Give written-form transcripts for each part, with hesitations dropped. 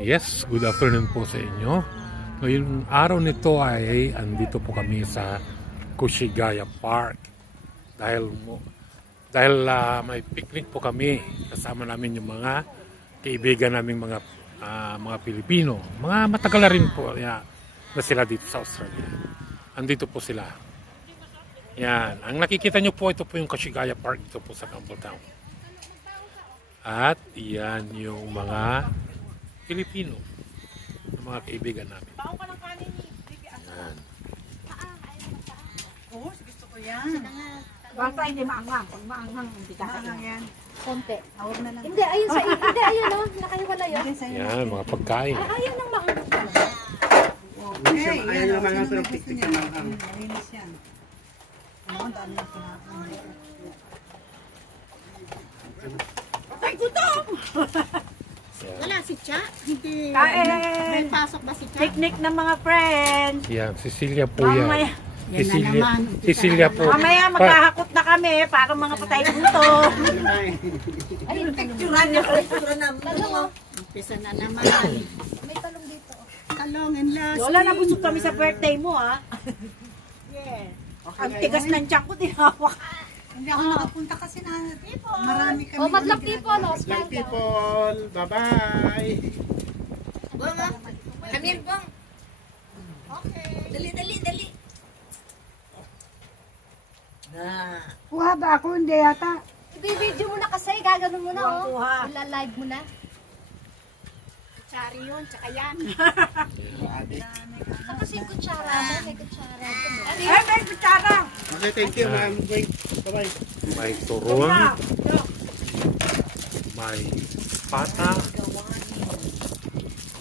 Yes, good afternoon po sa inyo. Ngayong araw nito ay andito po kami sa Kushigaya Park. Dahil may picnic po kami. Kasama namin yung mga kaibigan naming mga Pilipino. Mga matagal na rin po na sila dito sa Australia. Andito po sila. Yan. Ang nakikita nyo po, ito po yung Kushigaya Park dito po sa Campbelltown. At yan yung mga Pilipino, ng mga kaibigan namin. Yan. Oo, gusto ko yan. Basta hindi maanghang. Pag maanghang, hindi ka yan. Konti. Awag na lang. Hindi, ayun sa hindi, ayun o. Nakahiwala yun. Yan, mga pagkain. Ayun ang maanghang pala. Ayaw yung mga pero piktik na manghang. Linis yan. Ano, dami na pinakain. Patay gutom! Wala si Cha? Hindi. Kain! May pasok ba si Cha? Picnic ng mga friends. Yan, Cecilia po yan. Mamaya. Cecilia po. Mamaya maghahakot na kami para mga patay gutom. Ayun, Picturean niya. Picturean na. Umpisa na naman. may talong dito. Talong and last. Lola, nabusog kami sa birthday mo, ha? Yes. Ang tigas ng tiyak ko, tinawak. Hindi ako nakapunta kasi na marami kami. O, madlak tipo, no? Young people, bye-bye. Bunga. Kamil, bong. Okay. Dali. Kuha ba ako? Hindi yata. I-video mo na kasi, gaganon mo na, oh. Kuha. Ila-live mo na. Chari yun, tsaka yan. Tapos yung kutsara mo, may kutsara. Ay, may kutsara! Okay, thank you, ma'am. Bye-bye. May turon, may pata,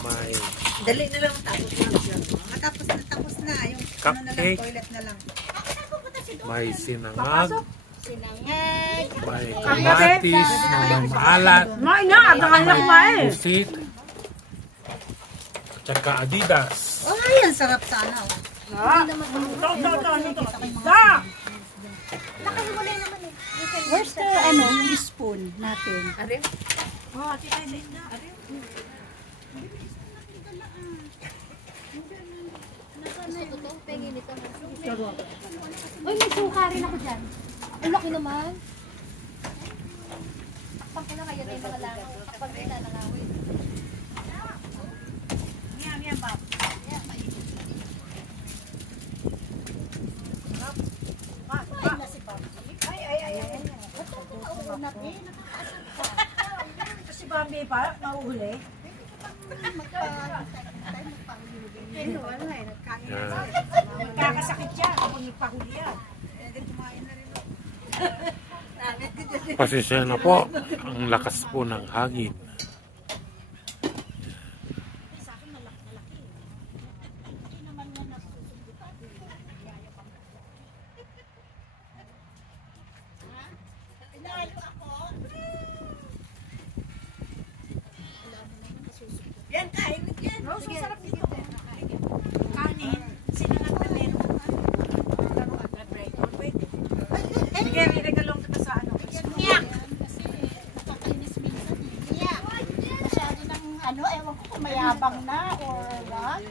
may Dali na lang tapos na. Tapos na. Yung cupcake, toilet na lang. may sinangag, Sinangag. may kamatis na maalat, May na, abangan lang kumain. pusit, at saka Adidas. Ay, ang sarap sana. Nakahiwalay naman eh. Where's the, yung spoon natin? Arin? Oh, tita, hindi na. Gusto ko to, pengin ito. Uy, may suka rin ako dyan. Ang laki naman. Takpan ko na kayo na yung mga langaw. Takpan ko na nangawin. Yan, Bob. Si Bambi pa, mauhuli. Yan. Nagkakasakit siya kapag nagpahuli yan. Pasensya na po, ang lakas po ng hangin. Yan, kain mo yan. Rose, masarap dito. Kanin, sinangag na meron. Laruan na bread. Pwede. Sige, regalong kita sa ano. Yan. Kasi nakakainis minsan. Yan. Masyado ng ewan ko kung mayabang na or what.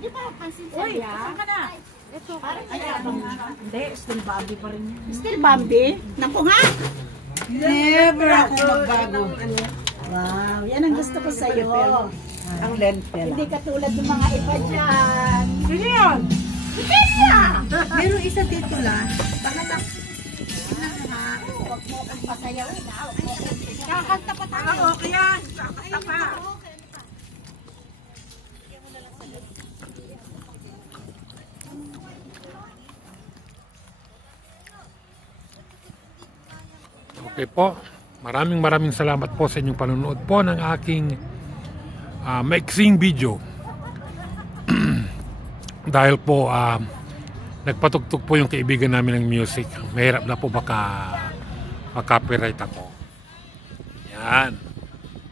Di ba pansin sa Uy, iya? saan ka na? Ito. Parang Ayabang na. Hindi, still Bambi pa rin yan. Still Bambi? Naku nga. Never ako magbago. Wow, yan ang gusto ko sa'yo. Ang lentil. Hindi katulad ng mga iba dyan. Sino yun? Meron isa dito lang. Bakit ang... Huwag mo kang pasayawin ha. Kakanta pa tayo. Okay yan. Kakanta pa. Okay po, maraming salamat po sa inyong panonood po ng aking mixing video. Dahil po nagpatugtog po yung kaibigan namin ng music. Mahirap na po baka copyright ako. Yan.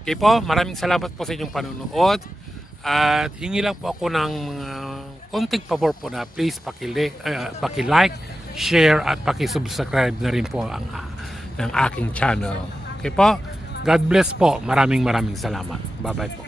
Okay po, maraming salamat po sa inyong panonood. At hingi lang po ako ng konting pabor po na please paki-like, share at paki-subscribe na rin po ang ng aking channel. Okay po? God bless po. Maraming salamat. Bye-bye po.